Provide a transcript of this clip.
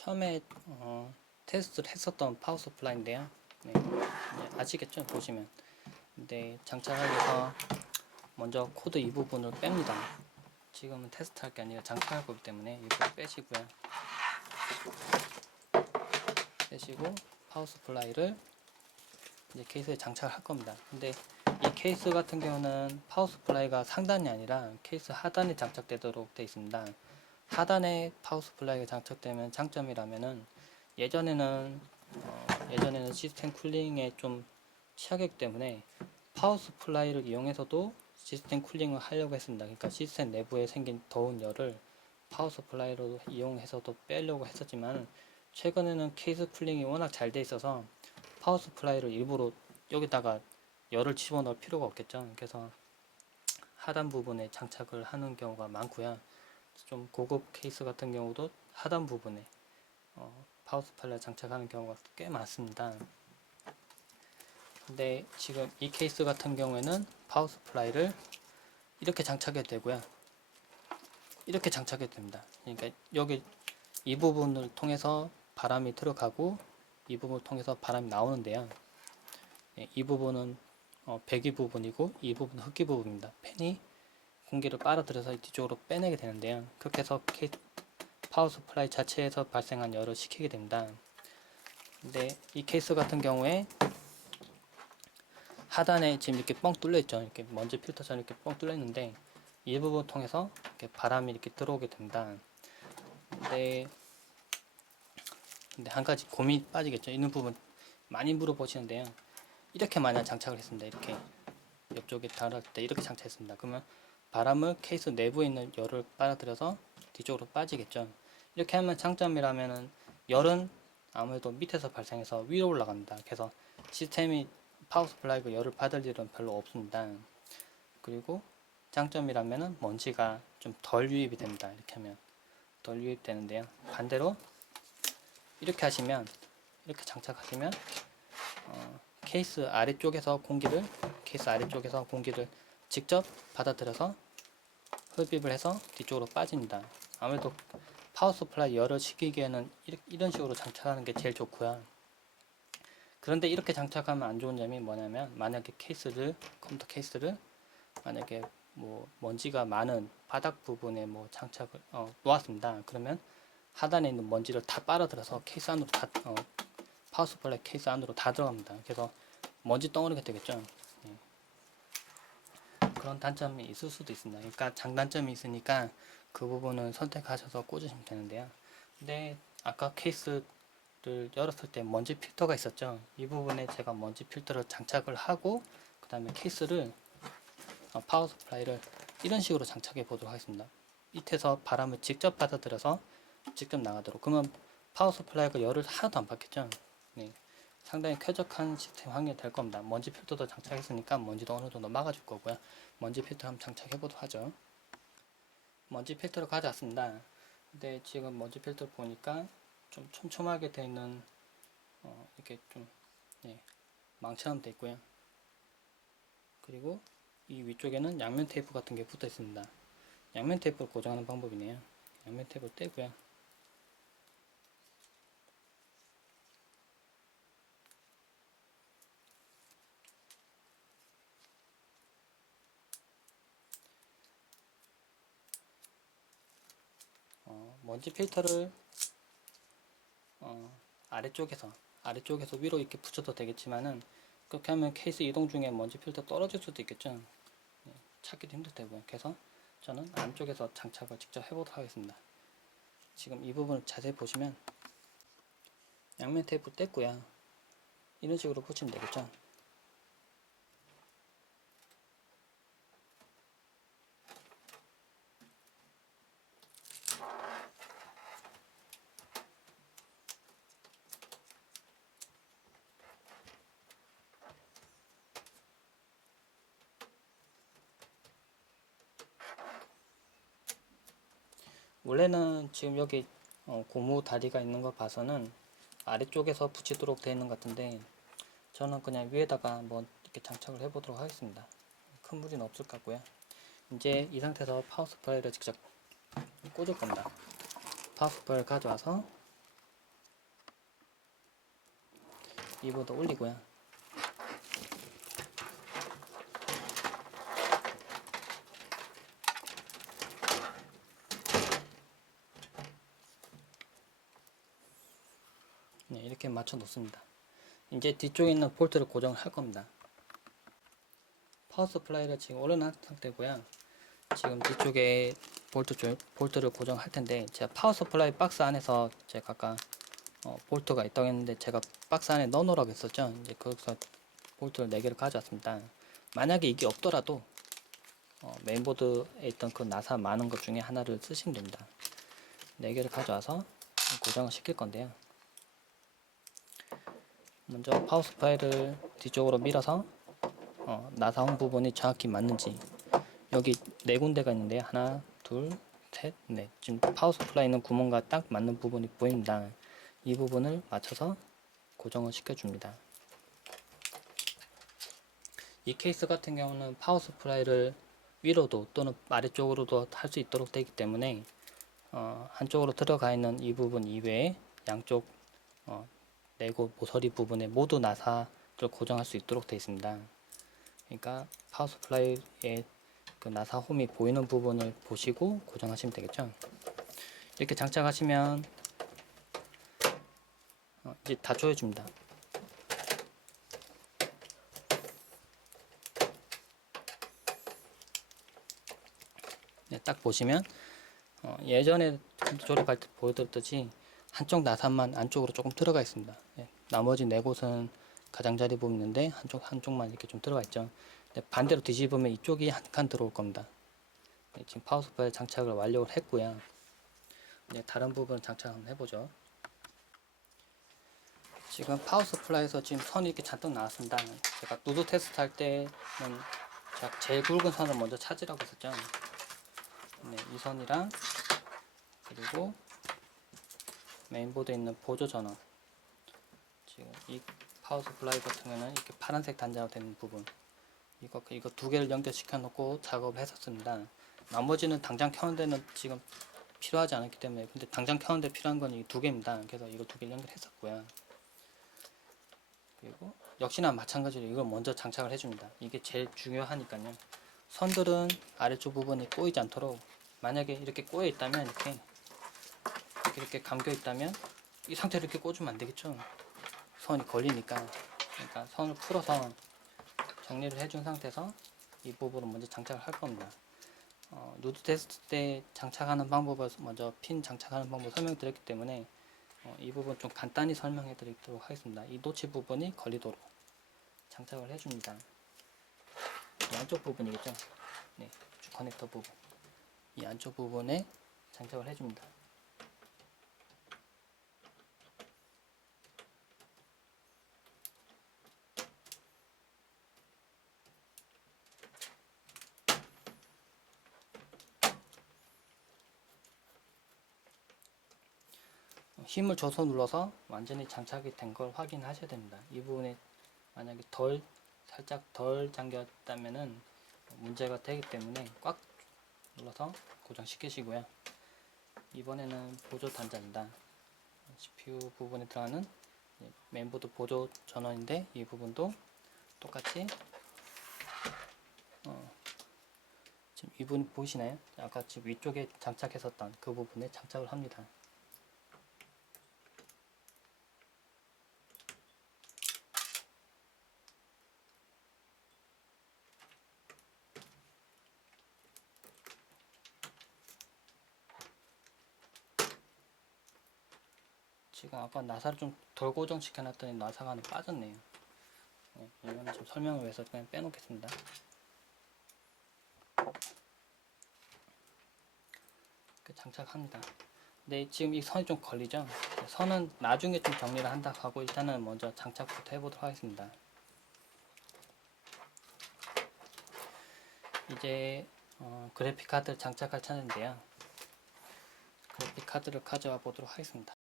처음에 테스트를 했었던 파워 서플라이인데요. 네, 아시겠죠? 보시면. 근데 장착하기 위해서 먼저 코드 이 부분을 뺍니다. 지금은 테스트할 게 아니라 장착할 거기 때문에 이거 빼시고요. 빼시고 파워 서플라이를 이제 케이스에 장착을 할 겁니다. 근데 이 케이스 같은 경우는 파워 서플라이가 상단이 아니라 케이스 하단에 장착되도록 되어 있습니다. 하단에 파워 서플라이가 장착되면 장점이라면은 예전에는 시스템 쿨링에 좀 취약했기 때문에 파워 서플라이를 이용해서도 시스템 쿨링을 하려고 했습니다. 그러니까 시스템 내부에 생긴 더운 열을 파워 서플라이로 이용해서도 빼려고 했었지만 최근에는 케이스 쿨링이 워낙 잘 돼 있어서 파워 서플라이를 일부러 여기다가 열을 집어넣을 필요가 없겠죠. 그래서 하단 부분에 장착을 하는 경우가 많고요. 좀 고급 케이스 같은 경우도 하단 부분에 파워 서플라이 장착하는 경우가 꽤 많습니다. 근데 지금 이 케이스 같은 경우에는 파워 서플라이를 이렇게 장착해도 되고요. 이렇게 장착해도 됩니다. 그러니까 여기 이 부분을 통해서 바람이 들어가고 이 부분을 통해서 바람이 나오는데요. 이 부분은 배기 부분이고 이 부분은 흡기 부분입니다. 팬이 공기를 빨아들여서 뒤쪽으로 빼내게 되는데요. 그렇게 해서 파워 서플라이 자체에서 발생한 열을 식히게 됩니다. 근데 이 케이스 같은 경우에 하단에 지금 이렇게 뻥 뚫려 있죠. 이렇게 먼지 필터처럼 이렇게 뻥 뚫려 있는데 이 부분 통해서 이렇게 바람이 이렇게 들어오게 됩니다. 근데 한 가지 고민이 빠지겠죠. 있는 부분 많이 물어보시는데요. 이렇게 만약 장착을 했습니다. 이렇게 옆쪽에 달았을 때 이렇게 장착했습니다. 그러면 바람을 케이스 내부에 있는 열을 빨아들여서 뒤쪽으로 빠지겠죠. 이렇게 하면 장점이라면은 열은 아무래도 밑에서 발생해서 위로 올라갑니다. 그래서 시스템이 파워 서플라이가 열을 받을 일은 별로 없습니다. 그리고 장점이라면은 먼지가 좀 덜 유입이 됩니다. 이렇게 하면 덜 유입되는데요. 반대로 이렇게 하시면, 이렇게 장착하시면 케이스 아래쪽에서 공기를 직접 받아들여서 흡입을 해서 뒤쪽으로 빠집니다. 아무래도 파워 서플라이 열을 식히기에는 이런 식으로 장착하는 게 제일 좋고요. 그런데 이렇게 장착하면 안 좋은 점이 뭐냐면, 만약에 컴퓨터 케이스를 만약에 뭐 먼지가 많은 바닥 부분에 뭐 장착을 놓았습니다. 그러면 하단에 있는 먼지를 다 빨아들여서 케이스 안으로 파워 서플라이 케이스 안으로 다 들어갑니다. 그래서 먼지 덩어리가 되겠죠. 예. 그런 단점이 있을 수도 있습니다. 그러니까 장단점이 있으니까 그 부분은 선택하셔서 꽂으시면 되는데요. 근데 아까 케이스를 열었을 때 먼지 필터가 있었죠. 이 부분에 제가 먼지 필터를 장착을 하고 그 다음에 케이스를 파워 서플라이를 이런 식으로 장착해 보도록 하겠습니다. 밑에서 바람을 직접 받아들여서 직접 나가도록. 그러면 파워 서플라이가 열을 하나도 안 받겠죠. 네. 상당히 쾌적한 시스템 환경이 될 겁니다. 먼지 필터도 장착했으니까 먼지도 어느 정도 막아줄 거고요. 먼지 필터 한번 장착해 보도록 하죠. 먼지 필터를 가져왔습니다. 근데 지금 먼지 필터를 보니까 좀 촘촘하게 되어 있는 이렇게 좀 망처럼 되어 있고요. 그리고 이 위쪽에는 양면 테이프 같은 게 붙어 있습니다. 양면 테이프를 고정하는 방법이네요. 양면 테이프를 떼고요. 먼지 필터를 아래쪽에서 위로 이렇게 붙여도 되겠지만은 그렇게 하면 케이스 이동 중에 먼지 필터 떨어질 수도 있겠죠. 찾기도 힘들 테고요. 그래서 저는 안쪽에서 장착을 직접 해보도록 하겠습니다. 지금 이 부분을 자세히 보시면 양면 테이프 뗐고요. 이런 식으로 붙이면 되겠죠. 원래는 지금 여기 고무 다리가 있는 거 봐서는 아래쪽에서 붙이도록 되어 있는 것 같은데 저는 그냥 위에다가 한번 이렇게 장착을 해 보도록 하겠습니다. 큰 무리는 없을 것 같고요. 이제 이 상태에서 파워 서플라이를 직접 꽂을 겁니다. 파워 서플라이를 가져와서 이보다 올리고요. 네, 이렇게 맞춰 놓습니다. 이제 뒤쪽에 있는 볼트를 고정을 할 겁니다. 파워 서플라이를 지금 올려놓은 상태고요. 지금 뒤쪽에 볼트를 고정할 텐데, 제가 파워 서플라이 박스 안에서 제가 아까 볼트가 있다고 했는데 제가 박스 안에 넣어 놓으라고 했었죠. 이제 거기서 볼트를 4개를 가져왔습니다. 만약에 이게 없더라도 메인보드에 있던 그 나사 많은 것 중에 하나를 쓰시면 됩니다. 4개를 가져와서 고정을 시킬 건데요. 먼저 파워 서플라이를 뒤쪽으로 밀어서 나사 홈 부분이 정확히 맞는지, 여기 4군데가 있는데 하나, 둘, 셋, 넷. 지금 파워 서플라이 있는 구멍과 딱 맞는 부분이 보입니다. 이 부분을 맞춰서 고정을 시켜줍니다. 이 케이스 같은 경우는 파워 서플라이를 위로도 또는 아래쪽으로도 할 수 있도록 되기 때문에 한쪽으로 들어가 있는 이 부분 이외에 양쪽 내고 모서리 부분에 모두 나사를 고정할 수 있도록 되어 있습니다. 그러니까 파워 서플라이의 그 나사 홈이 보이는 부분을 보시고 고정하시면 되겠죠. 이렇게 장착하시면 이제 다 조여줍니다. 네, 딱 보시면 예전에 조립할 때 보여드렸듯이 한쪽 나사만 안쪽으로 조금 들어가 있습니다. 네, 나머지 4곳은 가장자리 부분 있는데 한쪽만 이렇게 좀 들어가 있죠. 네, 반대로 뒤집으면 이쪽이 한 칸 들어올 겁니다. 네, 지금 파워 서플라이 장착을 완료를 했고요. 네, 다른 부분 장착 한번 해보죠. 지금 파워 서플라이에서 지금 선이 이렇게 잔뜩 나왔습니다. 제가 누드 테스트 할 때는 제일 굵은 선을 먼저 찾으라고 했었죠. 네, 이 선이랑 그리고 메인보드에 있는 보조 전원, 지금 이 파워 서플라이 같은 경우는 이렇게 파란색 단자로 되는 부분, 이거 2개를 연결시켜 놓고 작업을 했었습니다. 나머지는 당장 켜는 데는 지금 필요하지 않았기 때문에, 근데 당장 켜는 데 필요한 건 이 2개입니다. 그래서 이거 2개를 연결했었고요. 그리고 역시나 마찬가지로 이걸 먼저 장착을 해줍니다. 이게 제일 중요하니까요. 선들은 아래쪽 부분이 꼬이지 않도록, 만약에 이렇게 꼬여 있다면 이렇게 감겨 있다면 이 상태로 이렇게 꽂으면 안 되겠죠. 선이 걸리니까. 그러니까 선을 풀어서 정리를 해준 상태에서 이 부분을 먼저 장착을 할 겁니다. 누드 테스트 때 장착하는 방법을 먼저 핀 장착하는 방법 설명드렸기 때문에 이 부분 좀 간단히 설명해 드리도록 하겠습니다. 이 노치 부분이 걸리도록 장착을 해줍니다. 이 안쪽 부분이겠죠. 네, 주 커넥터 부분. 이 안쪽 부분에 장착을 해줍니다. 힘을 줘서 눌러서 완전히 장착이 된 걸 확인하셔야 됩니다. 이 부분에 만약에 살짝 덜 잠겼다면은 문제가 되기 때문에 꽉 눌러서 고정시키시고요. 이번에는 보조 단자입니다. CPU 부분에 들어가는 메인보드 보조 전원인데, 이 부분도 똑같이 지금 이 부분 보이시나요? 아까 지금 위쪽에 장착했었던 그 부분에 장착을 합니다. 지금 아까 나사를 좀 덜 고정시켜 놨더니 나사가 하나 빠졌네요. 이거는 좀 설명을 위해서 그냥 빼놓겠습니다. 이렇게 장착합니다. 근데 지금 이 선이 좀 걸리죠? 선은 나중에 좀 정리를 한다 하고 일단은 먼저 장착부터 해보도록 하겠습니다. 이제 그래픽 카드를 장착할 차례인데요. 그래픽 카드를 가져와 보도록 하겠습니다.